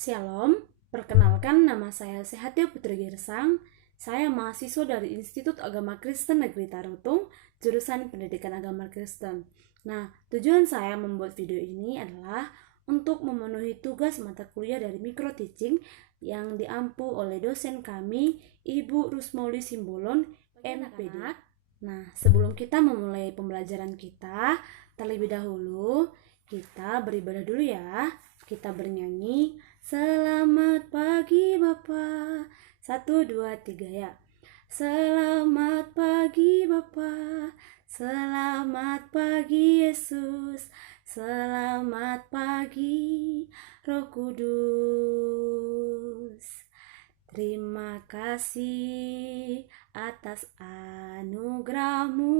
Shalom, perkenalkan nama saya Sehatia Putri Girsang. Saya mahasiswa dari Institut Agama Kristen Negeri Tarutung, jurusan Pendidikan Agama Kristen. Nah, tujuan saya membuat video ini adalah untuk memenuhi tugas mata kuliah dari Micro Teaching yang diampu oleh dosen kami, Ibu Rusmauli Simbolon, MPD. Nah, sebelum kita memulai pembelajaran kita, terlebih dahulu kita beribadah dulu ya. Kita bernyanyi, selamat pagi Bapa. 1, 2, 3 ya. Selamat pagi Bapa. Selamat pagi Yesus. Selamat pagi Roh Kudus. Terima kasih atas anugerah-Mu.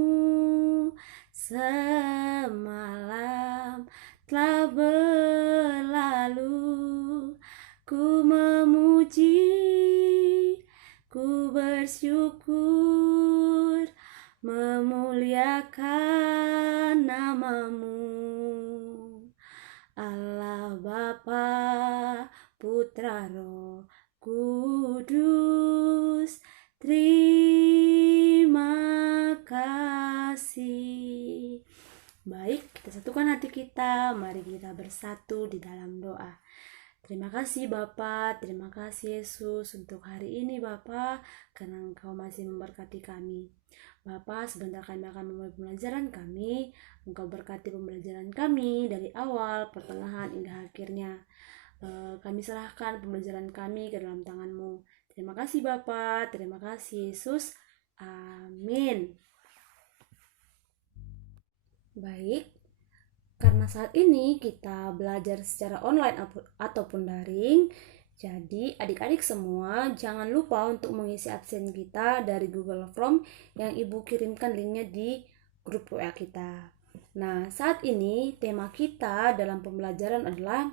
Semalam telah berlalu, ku memuji, ku bersyukur, memuliakan nama-Mu. Allah Bapa, Putra, Roh Kudus, terima kasih. Baik, kita satukan hati kita, mari kita bersatu di dalam doa. Terima kasih Bapa, terima kasih Yesus untuk hari ini Bapa, karena Engkau masih memberkati kami. Bapa, sebentar kami akan memulai pembelajaran kami, Engkau berkati pembelajaran kami dari awal, pertengahan, hingga akhirnya. Kami serahkan pembelajaran kami ke dalam tangan-Mu. Terima kasih Bapa, terima kasih Yesus. Amin. Baik, karena saat ini kita belajar secara online ataupun daring, jadi adik-adik semua jangan lupa untuk mengisi absen kita dari Google Form yang Ibu kirimkan linknya di grup WA kita. Nah, saat ini tema kita dalam pembelajaran adalah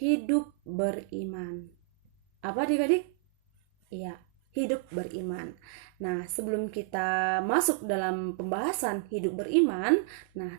hidup beriman. Apa adik-adik? Iya, hidup beriman. Nah, sebelum kita masuk dalam pembahasan hidup beriman,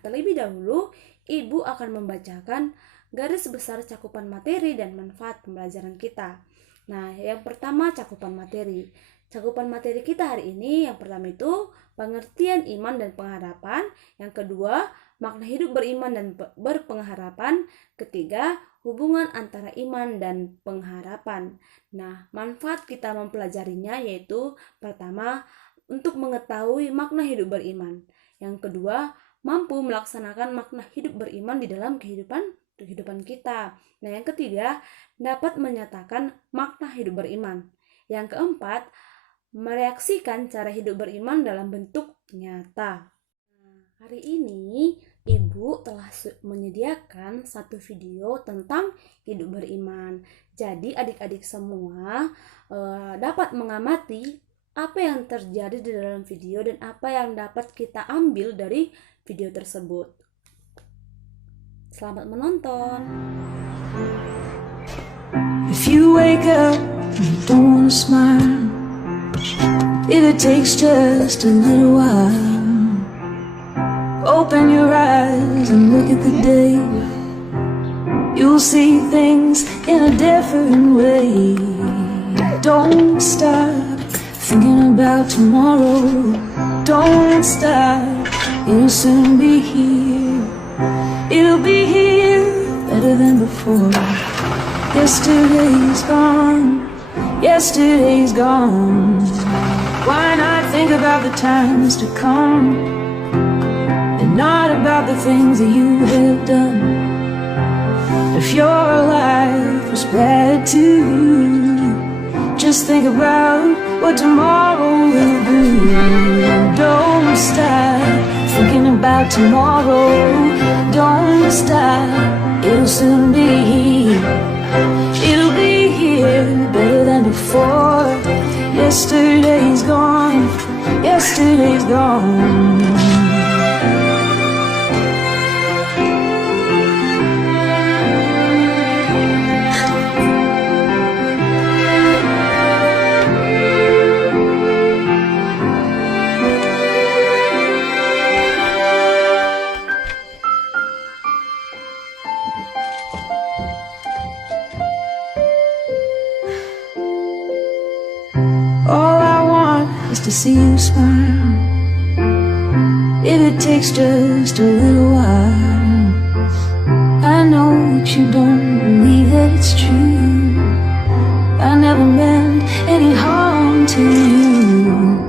terlebih dahulu Ibu akan membacakan garis besar cakupan materi dan manfaat pembelajaran kita. Nah, yang pertama cakupan materi. Cakupan materi kita hari ini yang pertama itu pengertian iman dan pengharapan, yang kedua makna hidup beriman dan berpengharapan, ketiga hubungan antara iman dan pengharapan. Nah, manfaat kita mempelajarinya yaitu pertama, untuk mengetahui makna hidup beriman. Yang kedua, mampu melaksanakan makna hidup beriman di dalam kehidupan kita. Nah, yang ketiga, dapat menyatakan makna hidup beriman. Yang keempat, mereaksikan cara hidup beriman dalam bentuk nyata. Hari ini Ibu telah menyediakan satu video tentang hidup beriman. Jadi adik-adik semua dapat mengamati apa yang terjadi di dalam video dan apa yang dapat kita ambil dari video tersebut. Selamat menonton. If you wake up and you don't wanna smile, if it takes just a little while, open your eyes and look at the day. You'll see things in a different way. Don't stop thinking about tomorrow. Don't stop, it'll soon be here. It'll be here better than before. Yesterday's gone, yesterday's gone. Why not think about the times to come, and not about the things that you have done? If your life was bad too, just think about what tomorrow will do. Don't stop thinking about tomorrow. Don't stop, it'll soon be here. It'll be here better than before. Yesterday's gone, yesterday's gone. is to see you smile. If it takes just a little while, I know that you don't believe that it's true. I never meant any harm to you.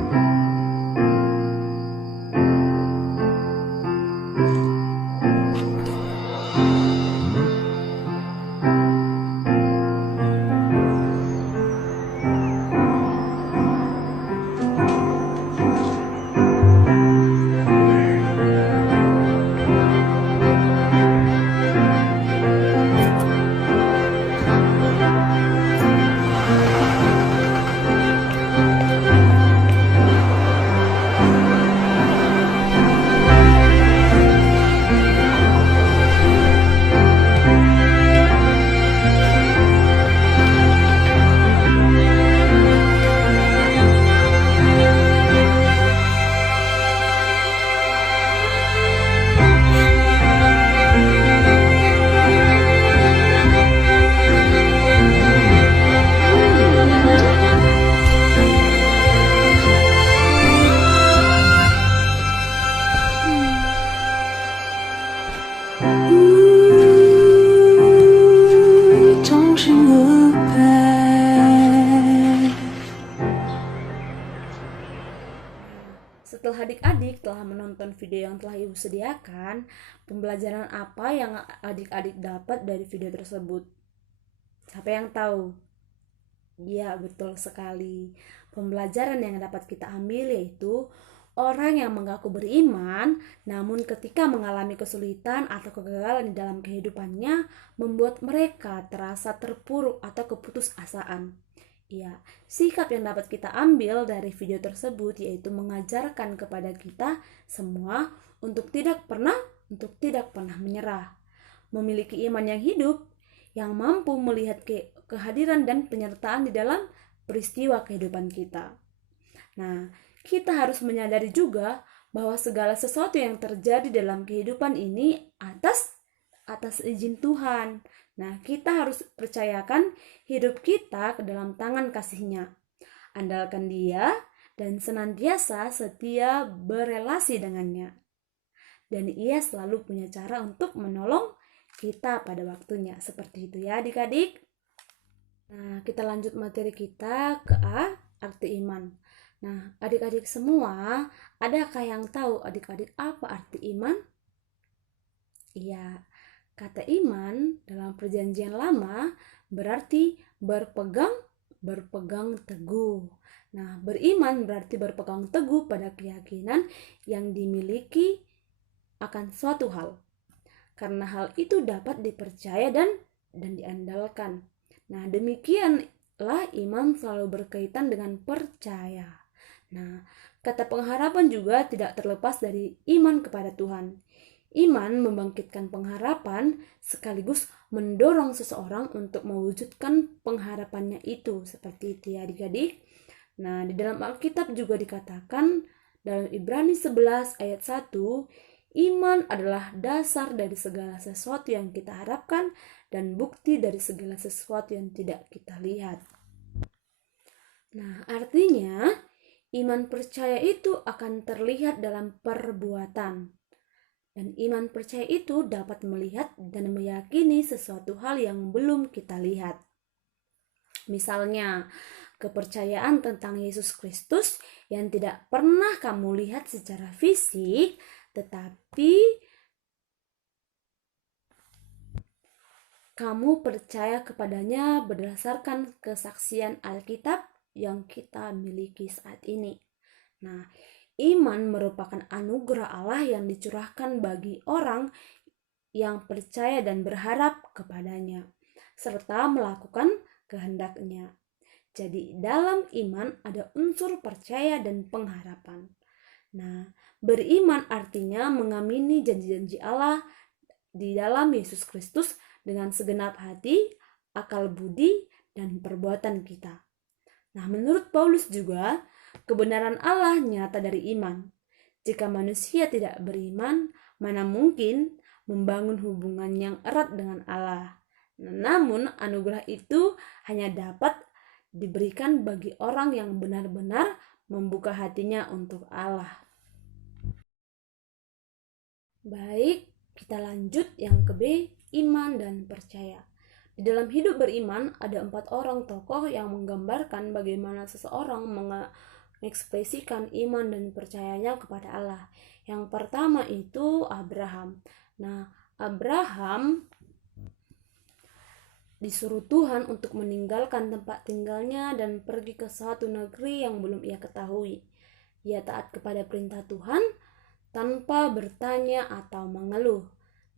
Don't you look back. Setelah adik-adik telah menonton video yang telah ibu sediakan, pembelajaran apa yang adik-adik dapat dari video tersebut? Siapa yang tahu? Ya, betul sekali. Pembelajaran yang dapat kita ambil yaitu orang yang mengaku beriman, namun ketika mengalami kesulitan atau kegagalan di dalam kehidupannya, membuat mereka terasa terpuruk atau keputusasaan. Ya, sikap yang dapat kita ambil dari video tersebut yaitu mengajarkan kepada kita semua untuk tidak pernah menyerah, memiliki iman yang hidup, yang mampu melihat kehadiran dan penyertaan di dalam peristiwa kehidupan kita. Nah, kita harus menyadari juga bahwa segala sesuatu yang terjadi dalam kehidupan ini atas izin Tuhan. Nah, kita harus percayakan hidup kita ke dalam tangan kasih-Nya. Andalkan Dia dan senantiasa setia berelasi dengannya. Dan Ia selalu punya cara untuk menolong kita pada waktunya. Seperti itu ya adik-adik. Nah, kita lanjut materi kita ke A, arti iman. Nah, adik-adik semua, adakah yang tahu adik-adik apa arti iman? Iya, kata iman dalam perjanjian lama berarti berpegang teguh. Nah, beriman berarti berpegang teguh pada keyakinan yang dimiliki akan suatu hal. Karena hal itu dapat dipercaya dan diandalkan. Nah, demikianlah iman selalu berkaitan dengan percaya. Nah, kata pengharapan juga tidak terlepas dari iman kepada Tuhan. Iman membangkitkan pengharapan sekaligus mendorong seseorang untuk mewujudkan pengharapannya itu. Seperti itu ya adik-adik. Nah, di dalam Alkitab juga dikatakan dalam Ibrani 11 ayat 1, iman adalah dasar dari segala sesuatu yang kita harapkan dan bukti dari segala sesuatu yang tidak kita lihat. Nah, artinya iman percaya itu akan terlihat dalam perbuatan. Dan iman percaya itu dapat melihat dan meyakini sesuatu hal yang belum kita lihat. Misalnya, kepercayaan tentang Yesus Kristus yang tidak pernah kamu lihat secara fisik, tetapi kamu percaya kepadanya berdasarkan kesaksian Alkitab yang kita miliki saat ini. Nah, iman merupakan anugerah Allah yang dicurahkan bagi orang yang percaya dan berharap kepadanya, serta melakukan kehendak-Nya. Jadi, dalam iman ada unsur percaya dan pengharapan. Nah, beriman artinya mengamini janji-janji Allah di dalam Yesus Kristus dengan segenap hati, akal budi, dan perbuatan kita. Nah, menurut Paulus juga, kebenaran Allah nyata dari iman. Jika manusia tidak beriman, mana mungkin membangun hubungan yang erat dengan Allah. Namun, anugerah itu hanya dapat diberikan bagi orang yang benar-benar membuka hatinya untuk Allah. Baik, kita lanjut yang ke B, iman dan percaya. Di dalam hidup beriman ada 4 orang tokoh yang menggambarkan bagaimana seseorang mengekspresikan iman dan percayanya kepada Allah. Yang pertama itu Abraham. Nah, Abraham disuruh Tuhan untuk meninggalkan tempat tinggalnya dan pergi ke suatu negeri yang belum ia ketahui. Ia taat kepada perintah Tuhan tanpa bertanya atau mengeluh.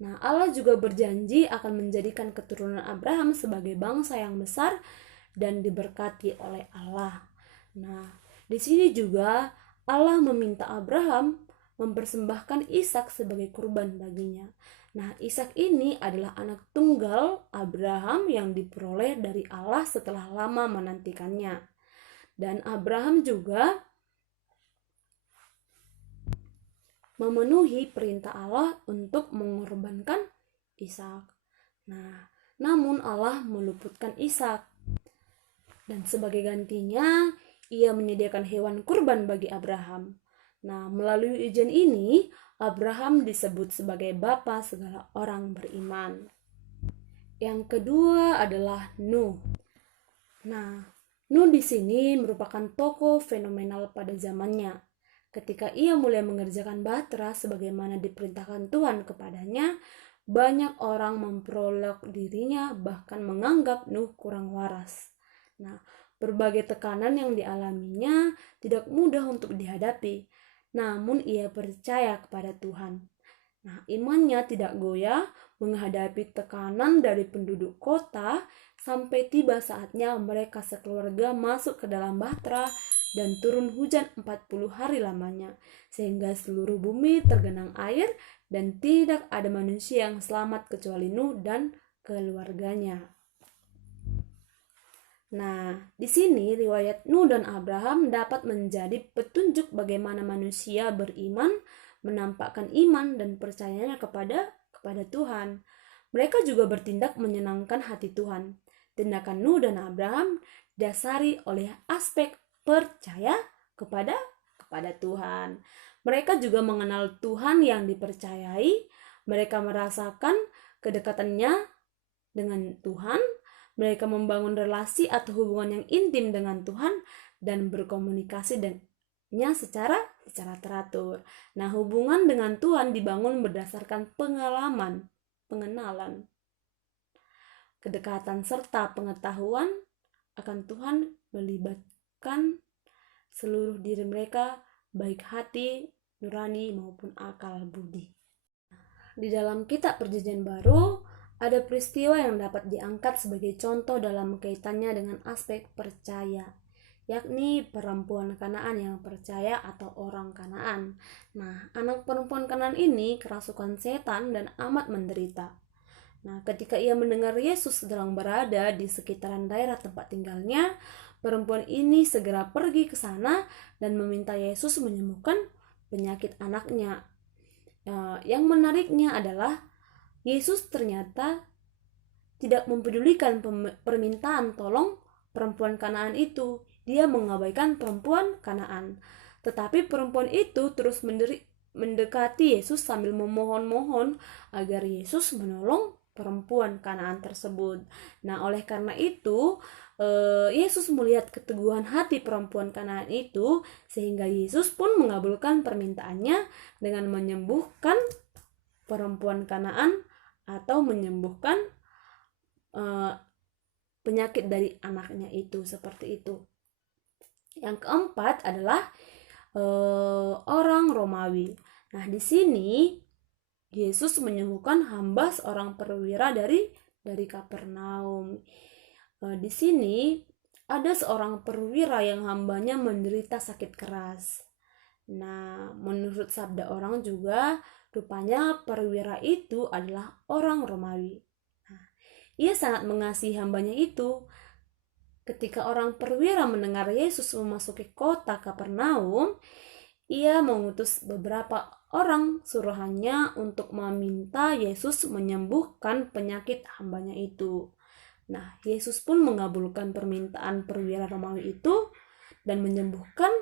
Nah, Allah juga berjanji akan menjadikan keturunan Abraham sebagai bangsa yang besar dan diberkati oleh Allah. Nah, di sini juga Allah meminta Abraham mempersembahkan Ishak sebagai kurban baginya. Nah, Ishak ini adalah anak tunggal Abraham yang diperoleh dari Allah setelah lama menantikannya. Dan Abraham juga memenuhi perintah Allah untuk mengorbankan Ishak. Nah, namun Allah meluputkan Ishak. Dan sebagai gantinya, ia menyediakan hewan kurban bagi Abraham. Nah, melalui ujian ini, Abraham disebut sebagai bapa segala orang beriman. Yang kedua adalah Nuh. Nah, Nuh di sini merupakan tokoh fenomenal pada zamannya. Ketika ia mulai mengerjakan bahtera sebagaimana diperintahkan Tuhan kepadanya, banyak orang memperolok dirinya bahkan menganggap Nuh kurang waras. Nah, berbagai tekanan yang dialaminya tidak mudah untuk dihadapi, namun ia percaya kepada Tuhan. Nah, imannya tidak goyah menghadapi tekanan dari penduduk kota sampai tiba saatnya mereka sekeluarga masuk ke dalam bahtera dan turun hujan 40 hari lamanya, sehingga seluruh bumi tergenang air dan tidak ada manusia yang selamat kecuali Nuh dan keluarganya. Nah, di sini riwayat Nuh dan Abraham dapat menjadi petunjuk bagaimana manusia beriman menampakkan iman dan percayanya kepada Tuhan. Mereka juga bertindak menyenangkan hati Tuhan. Tindakan Nuh dan Abraham dasari oleh aspek percaya kepada Tuhan. Mereka juga mengenal Tuhan yang dipercayai. Mereka merasakan kedekatannya dengan Tuhan. Mereka membangun relasi atau hubungan yang intim dengan Tuhan dan berkomunikasi dengannya secara teratur. Nah, hubungan dengan Tuhan dibangun berdasarkan pengenalan, kedekatan serta pengetahuan akan Tuhan melibatkan seluruh diri mereka, baik hati, nurani maupun akal budi. Di dalam kitab Perjanjian Baru, ada peristiwa yang dapat diangkat sebagai contoh dalam kaitannya dengan aspek percaya, yakni perempuan Kanaan yang percaya atau orang Kanaan. Nah, anak perempuan Kanaan ini kerasukan setan dan amat menderita. Nah, ketika ia mendengar Yesus sedang berada di sekitaran daerah tempat tinggalnya, perempuan ini segera pergi ke sana dan meminta Yesus menyembuhkan penyakit anaknya. Yang menariknya adalah Yesus ternyata tidak mempedulikan permintaan tolong perempuan Kanaan itu. Dia mengabaikan perempuan Kanaan. Tetapi perempuan itu terus mendekati Yesus sambil memohon-mohon agar Yesus menolong perempuan Kanaan tersebut. Nah, oleh karena itu, Yesus melihat keteguhan hati perempuan Kanaan itu, sehingga Yesus pun mengabulkan permintaannya dengan menyembuhkan perempuan Kanaan atau menyembuhkan penyakit dari anaknya itu, seperti itu. Yang keempat adalah orang Romawi. Nah, di sini Yesus menyembuhkan hamba seorang perwira dari Kapernaum. Di sini ada seorang perwira yang hambanya menderita sakit keras. Nah, menurut sabda orang juga, rupanya perwira itu adalah orang Romawi. Nah, ia sangat mengasihi hambanya itu. Ketika orang perwira mendengar Yesus memasuki kota Kapernaum, ia mengutus beberapa orang suruhannya untuk meminta Yesus menyembuhkan penyakit hambanya itu. Nah, Yesus pun mengabulkan permintaan perwira Romawi itu dan menyembuhkan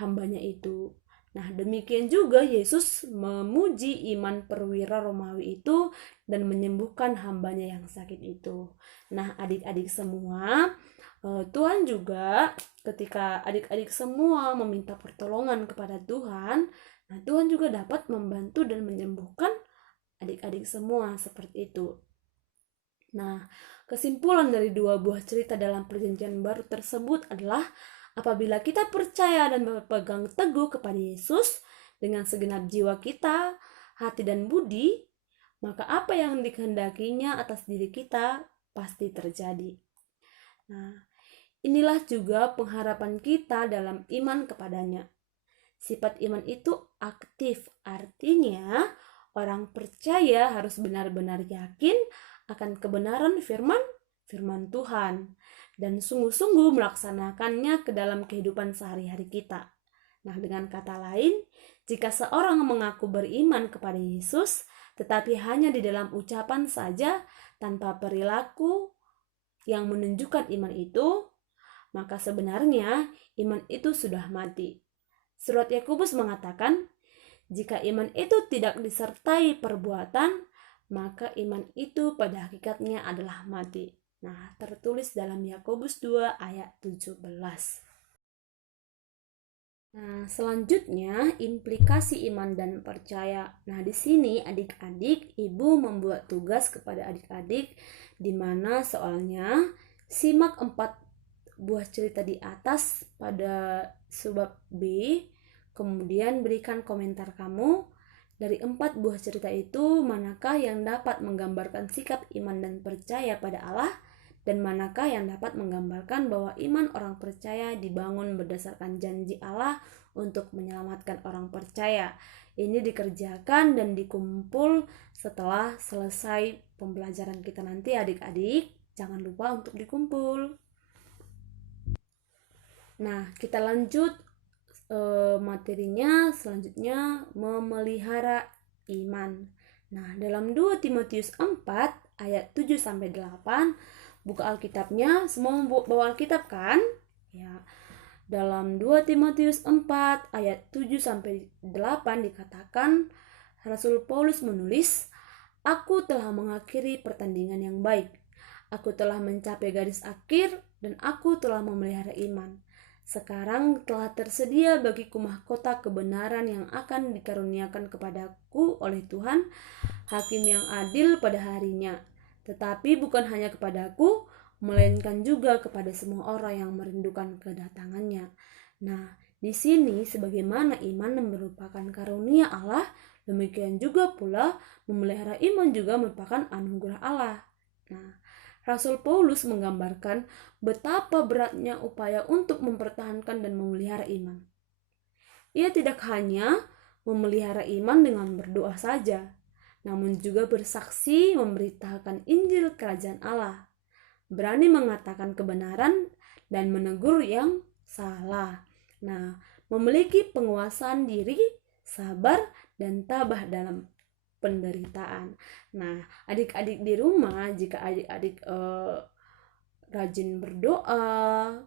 hambanya itu. Nah, demikian juga Yesus memuji iman perwira Romawi itu dan menyembuhkan hambanya yang sakit itu. Nah, adik-adik semua, Tuhan juga ketika adik-adik semua meminta pertolongan kepada Tuhan, nah Tuhan juga dapat membantu dan menyembuhkan adik-adik semua seperti itu. Nah, kesimpulan dari dua buah cerita dalam perjanjian baru tersebut adalah apabila kita percaya dan berpegang teguh kepada Yesus dengan segenap jiwa kita, hati dan budi, maka apa yang dikehendakinya atas diri kita pasti terjadi. Nah, inilah juga pengharapan kita dalam iman kepadanya. Sifat iman itu aktif, artinya orang percaya harus benar-benar yakin akan kebenaran firman Tuhan dan sungguh-sungguh melaksanakannya ke dalam kehidupan sehari-hari kita. Nah, dengan kata lain, jika seorang mengaku beriman kepada Yesus, tetapi hanya di dalam ucapan saja tanpa perilaku yang menunjukkan iman itu, maka sebenarnya iman itu sudah mati. Surat Yakobus mengatakan, jika iman itu tidak disertai perbuatan, maka iman itu pada hakikatnya adalah mati. Nah, tertulis dalam Yakobus 2 ayat 17. Nah, selanjutnya implikasi iman dan percaya. Nah, di sini adik-adik, ibu membuat tugas kepada adik-adik di mana soalnya simak 4 buah cerita di atas pada subbab B, kemudian berikan komentar kamu. Dari 4 buah cerita itu, manakah yang dapat menggambarkan sikap iman dan percaya pada Allah, dan manakah yang dapat menggambarkan bahwa iman orang percaya dibangun berdasarkan janji Allah untuk menyelamatkan orang percaya. Ini dikerjakan dan dikumpul setelah selesai pembelajaran kita nanti adik-adik. Jangan lupa untuk dikumpul. Nah, kita lanjut materinya selanjutnya, memelihara iman. Nah, dalam 2 Timotius 4 ayat 7-8, buka Alkitabnya, semua bawa Alkitab kan? Ya. Dalam 2 Timotius 4 ayat 7-8 dikatakan, Rasul Paulus menulis, "Aku telah mengakhiri pertandingan yang baik. Aku telah mencapai garis akhir dan aku telah memelihara iman. Sekarang telah tersedia bagiku mahkota kebenaran yang akan dikaruniakan kepadaku oleh Tuhan, Hakim yang adil pada harinya. Tetapi bukan hanya kepadaku, melainkan juga kepada semua orang yang merindukan kedatangannya." Nah, di sini sebagaimana iman merupakan karunia Allah, demikian juga pula memelihara iman juga merupakan anugerah Allah. Nah, Rasul Paulus menggambarkan betapa beratnya upaya untuk mempertahankan dan memelihara iman. Ia tidak hanya memelihara iman dengan berdoa saja, namun juga bersaksi memberitakan Injil Kerajaan Allah, berani mengatakan kebenaran dan menegur yang salah. Nah, memiliki penguasaan diri, sabar, dan tabah dalam penderitaan. Nah, adik-adik di rumah, jika adik-adik rajin berdoa,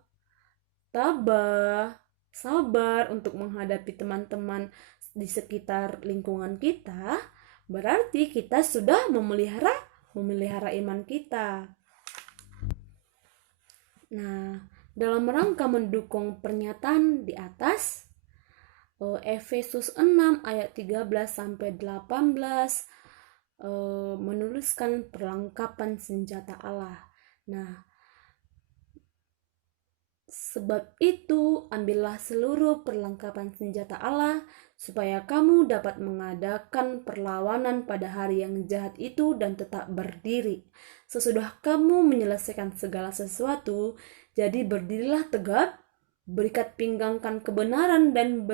tabah, sabar untuk menghadapi teman-teman di sekitar lingkungan kita, berarti kita sudah memelihara iman kita. Nah, dalam rangka mendukung pernyataan di atas, Efesus 6 ayat 13-18 menuliskan perlengkapan senjata Allah. Nah, sebab itu ambillah seluruh perlengkapan senjata Allah supaya kamu dapat mengadakan perlawanan pada hari yang jahat itu dan tetap berdiri. Sesudah kamu menyelesaikan segala sesuatu, jadi berdirilah tegak, berikat pinggangkan kebenaran dan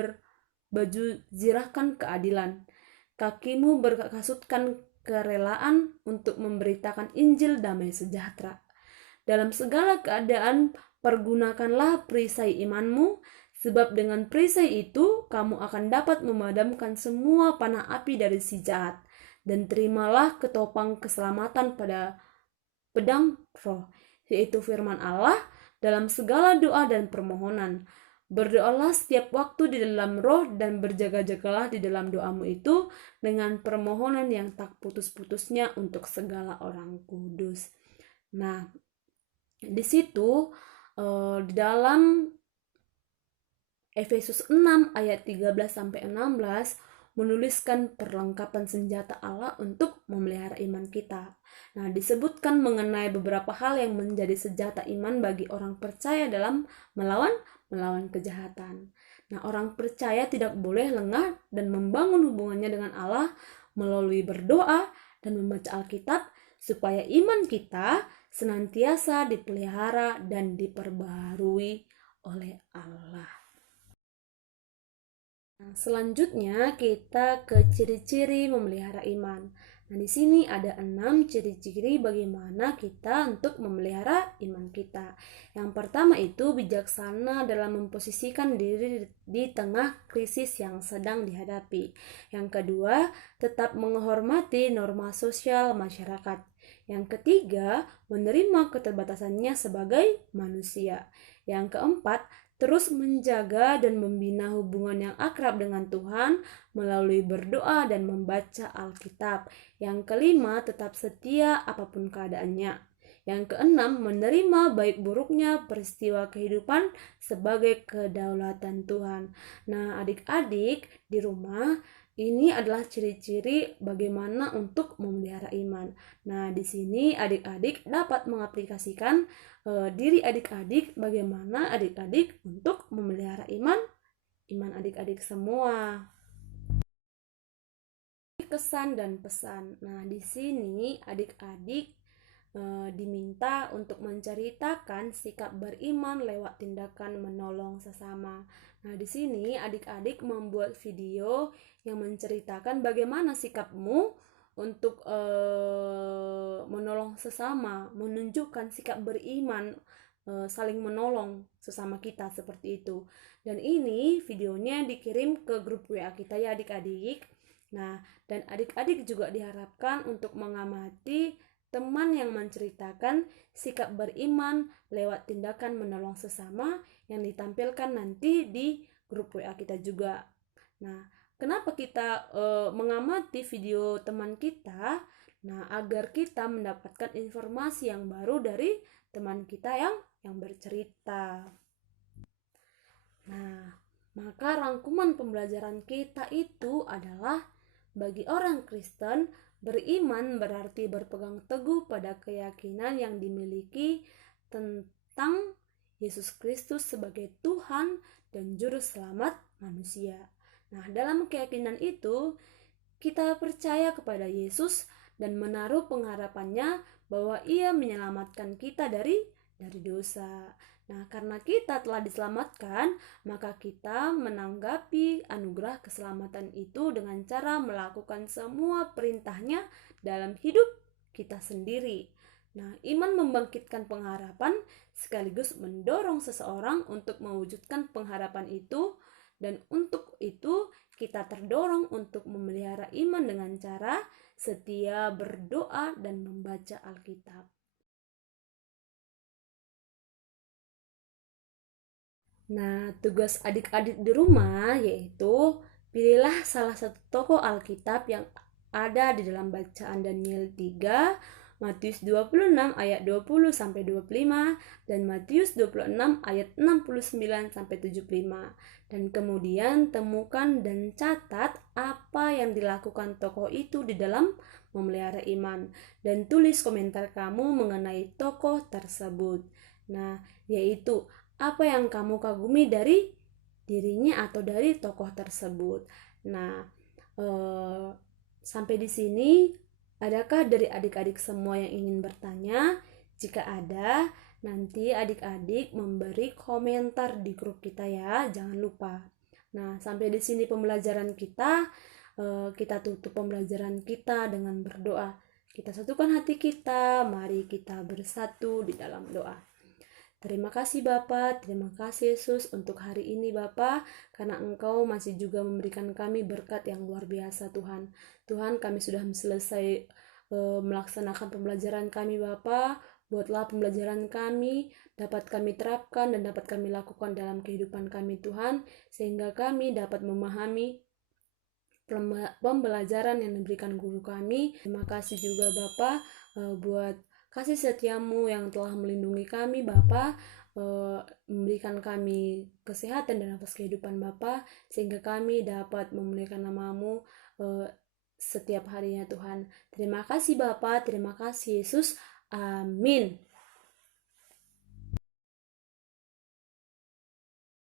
baju zirahkan keadilan. Kakimu berkasutkan kerelaan untuk memberitakan Injil damai sejahtera. Dalam segala keadaan pergunakanlah perisai imanmu, sebab dengan perisai itu kamu akan dapat memadamkan semua panah api dari si jahat. Dan terimalah ketopang keselamatan pada pedang roh, yaitu firman Allah, dalam segala doa dan permohonan. Berdoalah setiap waktu di dalam roh dan berjaga-jagalah di dalam doamu itu dengan permohonan yang tak putus-putusnya untuk segala orang kudus. Nah, di situ di dalam Efesus 6 ayat 13 sampai 16 menuliskan perlengkapan senjata Allah untuk memelihara iman kita. Nah, disebutkan mengenai beberapa hal yang menjadi senjata iman bagi orang percaya dalam melawan kejahatan. Nah, orang percaya tidak boleh lengah dan membangun hubungannya dengan Allah melalui berdoa dan membaca Alkitab supaya iman kita senantiasa dipelihara dan diperbaharui oleh Allah. Nah, selanjutnya kita ke ciri-ciri memelihara iman. Nah, di sini ada 6 ciri-ciri bagaimana kita untuk memelihara iman kita. Yang pertama itu bijaksana dalam memposisikan diri di tengah krisis yang sedang dihadapi. Yang kedua, tetap menghormati norma sosial masyarakat. Yang ketiga, menerima keterbatasannya sebagai manusia. Yang keempat, terus menjaga dan membina hubungan yang akrab dengan Tuhan melalui berdoa dan membaca Alkitab. Yang kelima, tetap setia apapun keadaannya. Yang keenam, menerima baik buruknya peristiwa kehidupan sebagai kedaulatan Tuhan. Nah, adik-adik di rumah, ini adalah ciri-ciri bagaimana untuk memelihara iman. Nah, di sini adik-adik dapat mengaplikasikan diri adik-adik, bagaimana adik-adik untuk memelihara iman adik-adik semua. Kesan dan pesan. Nah, di sini adik-adik diminta untuk menceritakan sikap beriman lewat tindakan menolong sesama. Nah, di sini adik-adik membuat video yang menceritakan bagaimana sikapmu untuk menolong sesama, menunjukkan sikap beriman, saling menolong sesama kita seperti itu. Dan ini videonya dikirim ke grup WA kita ya adik-adik. Nah, dan adik-adik juga diharapkan untuk mengamati teman yang menceritakan sikap beriman lewat tindakan menolong sesama yang ditampilkan nanti di grup WA kita juga. Nah, kenapa kita mengamati video teman kita? Nah, agar kita mendapatkan informasi yang baru dari teman kita yang bercerita. Nah, maka rangkuman pembelajaran kita itu adalah bagi orang Kristen, beriman berarti berpegang teguh pada keyakinan yang dimiliki tentang Yesus Kristus sebagai Tuhan dan Juru Selamat manusia. Nah, dalam keyakinan itu, kita percaya kepada Yesus dan menaruh pengharapannya bahwa Ia menyelamatkan kita dari dosa. Nah, karena kita telah diselamatkan, maka kita menanggapi anugerah keselamatan itu dengan cara melakukan semua perintahnya dalam hidup kita sendiri. Nah, iman membangkitkan pengharapan sekaligus mendorong seseorang untuk mewujudkan pengharapan itu, dan untuk itu kita terdorong untuk memelihara iman dengan cara setia berdoa dan membaca Alkitab. Nah, tugas adik-adik di rumah yaitu pilihlah salah satu tokoh Alkitab yang ada di dalam bacaan Daniel 3, Matius 26 ayat 20 sampai 25 dan Matius 26 ayat 69 sampai 75. Dan kemudian temukan dan catat apa yang dilakukan tokoh itu di dalam memelihara iman dan tulis komentar kamu mengenai tokoh tersebut. Nah, yaitu apa yang kamu kagumi dari dirinya atau dari tokoh tersebut. Nah, sampai di sini, adakah dari adik-adik semua yang ingin bertanya? Jika ada, nanti adik-adik memberi komentar di grup kita ya, jangan lupa. Nah, sampai di sini pembelajaran kita. Kita tutup pembelajaran kita dengan berdoa. Kita satukan hati kita, mari kita bersatu di dalam doa. Terima kasih Bapa, terima kasih Yesus untuk hari ini Bapa, karena Engkau masih juga memberikan kami berkat yang luar biasa Tuhan. Tuhan, kami sudah selesai melaksanakan pembelajaran kami Bapa. Buatlah pembelajaran kami dapat kami terapkan dan dapat kami lakukan dalam kehidupan kami Tuhan, sehingga kami dapat memahami pembelajaran yang diberikan guru kami. Terima kasih juga Bapa buat kasih setiamu yang telah melindungi kami Bapa, memberikan kami kesehatan dan nafas kehidupan Bapa, sehingga kami dapat memuliakan namamu setiap harinya Tuhan. Terima kasih Bapa, terima kasih Yesus. Amin.